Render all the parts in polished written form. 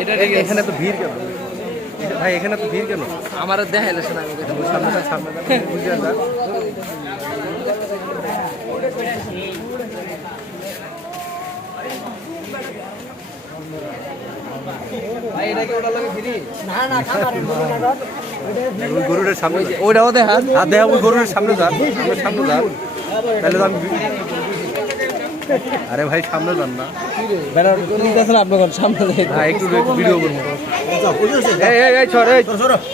এটা ঠিক এখানে তো ভিড় কেন ভাই? এখানে তো ভিড় কেন? আমার দেখাইলে শোনা সামনে সামনে বুঝে যা। ভাই এটা কি ওটা লাগে ফ্রি? ওই গরুটার সামনে যা। ওইটাও দেখা আর দেখা ওই গরুটার সামনে যা, সামনে যা, তাহলে তো আমি আরে ভাই সামনে যান না আপনার সামনে হ্যাঁ একটু ভিডিও করবো। এই এই এই সর এই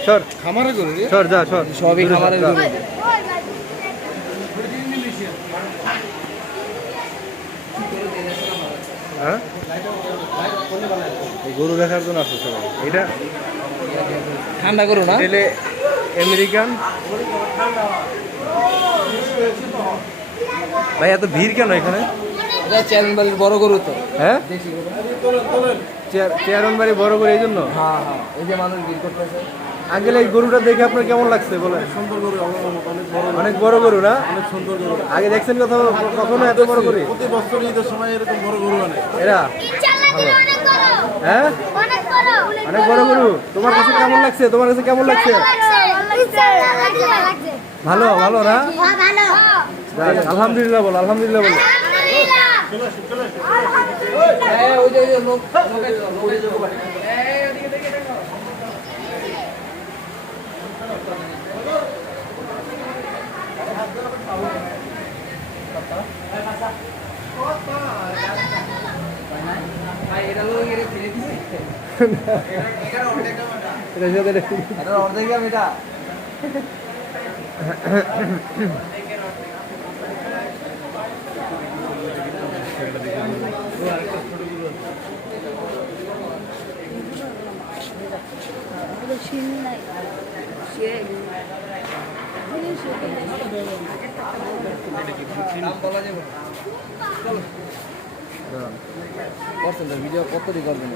সর খামারে করে সর যা সর সবই খামারের গরু। হ্যাঁ এই গরু দেখার জন্য আসছে সবাই। এটা ঠান্ডা গরু না? এলে আমেরিকান। ভাই এত ভিড় কেন এখানে? এটা চেয়ারম্যান বড় গরু তো। হ্যাঁ চেয়ারম্যান বাড়ি বড় করে এই জন্য। হ্যাঁ হ্যাঁ, এই যে মানুষ ভিড় করতেছে। আঙ্কেল এই গরুটা দেখে আপনার কেমন লাগছে বলেন? সুন্দর গরু, অনেক বড় গরু না? অনেক সুন্দর গরু। আগে দেখছেন কোথাও কখনো এত বড় গরু? প্রতি বছর ঈদের সময় এরকম বড় গরু আনে। এরা হ্যাঁ অনেক বড় গরু। তোমার কাছে কেমন লাগছে? তোমার কাছে কেমন লাগছে? ভালো ভালো না? যাক, আলহামদুলিল্লাহ বল, আলহামদুলিল্লাহ বল। ওই যে লোক এটা লোক এর ফিরে দিছে। এটার সাথে এটা অর্ধেক আমি এটা নাম বলা যাবে না। চলো করছেন তো ভিডিও কত দিয়ে করবেন?